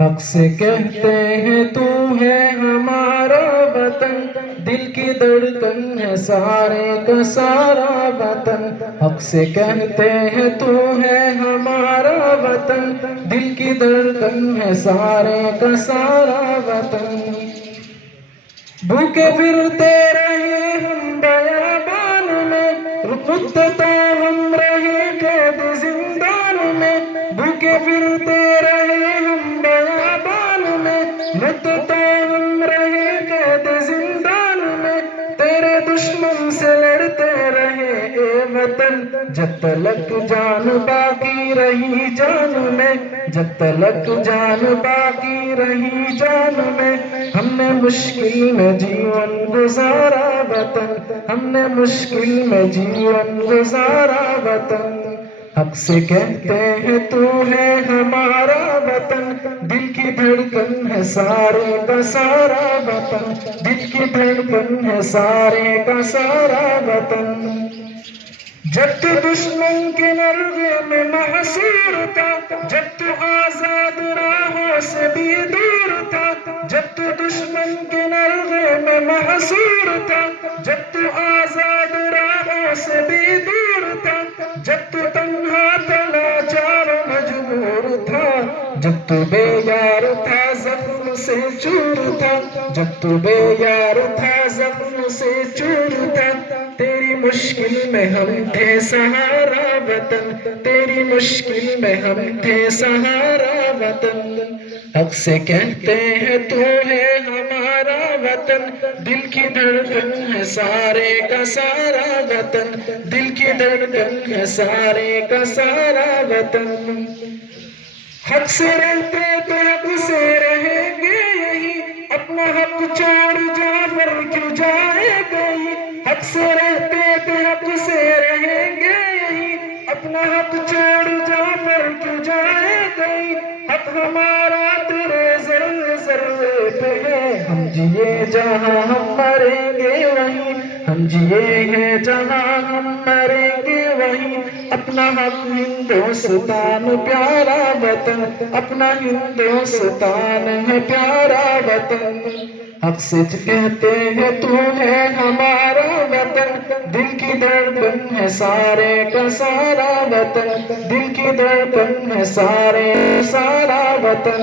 हक से कहते हैं तू है हमारा वतन, दिल की धड़कन है सारे का सारा वतन। हक से कहते हैं तू है हमारा वतन, दिल की धड़कन है सारे का सारा वतन। भूखे फिरते रहे हम बयाबान में, रुकते तो हम रहे कैद जिंदान में। भूखे फिरते रहे हम बयाबान में, रुकते तो हम रहे कैद जिंदान में। तेरे दुश्मन से लड़ते रहे ए वतन, जब तलक जान बाकी रही जान में, जब तलक जान बाकी रही जान में। हमने मुश्किल में जीवन गुजारा वतन, हमने मुश्किल में जीवन गुजारा वतन। हक से कहते हैं तू है हमारा वतन, दिल की धड़कन है सारे का सारा वतन, दिल की धड़कन है सारे का सारा वतन। जब तू दुश्मन के नरगे में महसूर था, जब तू आजाद राहों से भी दूर था, जब तू दुश्मन के नरगे में महसूर था, जब तू आजाद राहों से भी दूर था, जब तू तन्हा लाचार मजबूर था, जब तू बेयार था जख्म से चूर था, जब तू बेयार था जख्म से चूर था। तेरी मुश्किल में हम थे सहारा वतन, तेरी मुश्किल में हम थे सहारा वतन। हक से कहते हैं तू है हमारा वतन, दिल की धड़कन है सारे का सारा वतन, दिल की धड़कन है सारे का सारा वतन। हक से रहते तो हक से रहेंगे यही, अपना हक छोड़ जाकर क्यों जाएगा ये। हक से रहते तो हक से रहेंगे यही, अपना हक छोड़ जाकर क्यों जाएगा ये। हक हमारा तेरे जर्रे जर्रे पे है, हम जिए जहाँ हम मरेंगे वहीं, हम जिए हैं जहाँ हम मरेंगे वहीं। अपना हक हिंदुस्तान प्यारा वतन, अपना हिंदुस्तान है प्यारा वतन। हक से कहते हैं तू है हमारा वतन, दिल की धड़कन है सारे का सारा वतन, दिल की धड़कन है सारे सारा वतन।